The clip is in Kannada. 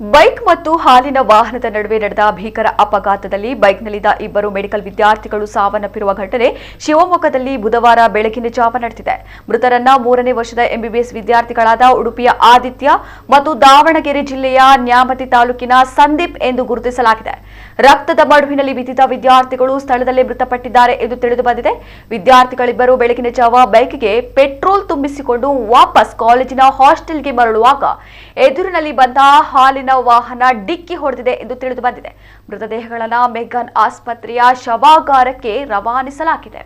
ಬೈಕ್ ಮತ್ತು ಹಾಲಿನ ವಾಹನದ ನಡುವೆ ನಡೆದ ಭೀಕರ ಅಪಘಾತದಲ್ಲಿ ಬೈಕ್ನಲ್ಲಿದ್ದ ಇಬ್ಬರು ಮೆಡಿಕಲ್ ವಿದ್ಯಾರ್ಥಿಗಳು ಸಾವನ್ನಪ್ಪಿರುವ ಘಟನೆ ಶಿವಮೊಗ್ಗದಲ್ಲಿ ಬುಧವಾರ ಬೆಳಗಿನ ಜಾವ ನಡೆದಿದೆ. ಮೃತರನ್ನ 3ನೇ ವರ್ಷದ ಎಂಬಿಬಿಎಸ್ ವಿದ್ಯಾರ್ಥಿಗಳಾದ ಉಡುಪಿಯ ಆದಿತ್ಯ ಮತ್ತು ದಾವಣಗೆರೆ ಜಿಲ್ಲೆಯ ನ್ಯಾಮತಿ ತಾಲೂಕಿನ ಸಂದೀಪ್ ಎಂದು ಗುರುತಿಸಲಾಗಿದೆ. ರಕ್ತದ ಮಡುವಿನಲ್ಲಿ ಬಿದ್ದಿದ್ದ ವಿದ್ಯಾರ್ಥಿಗಳು ಸ್ಥಳದಲ್ಲೇ ಮೃತಪಟ್ಟಿದ್ದಾರೆ ಎಂದು ತಿಳಿದು ಬಂದಿದೆ. ವಿದ್ಯಾರ್ಥಿಗಳಿಬ್ಬರು ಬೆಳಗಿನ ಜಾವ ಬೈಕ್ಗೆ ಪೆಟ್ರೋಲ್ ತುಂಬಿಸಿಕೊಂಡು ವಾಪಸ್ ಕಾಲೇಜಿನ ಹಾಸ್ಟೆಲ್ಗೆ ಮರಳುವಾಗ ಎದುರಿನಲ್ಲಿ ಬಂದ ಹಾಲಿನ ವಾಹನ ಡಿಕ್ಕಿ ಹೊಡೆದಿದೆ ಎಂದು ತಿಳಿದು ಬಂದಿದೆ. ಮೃತದೇಹಗಳನ್ನು ಮೆಗ್ಗಾನ್ ಆಸ್ಪತ್ರೆಯ ಶವಾಗಾರಕ್ಕೆ ರವಾನಿಸಲಾಗಿದೆ.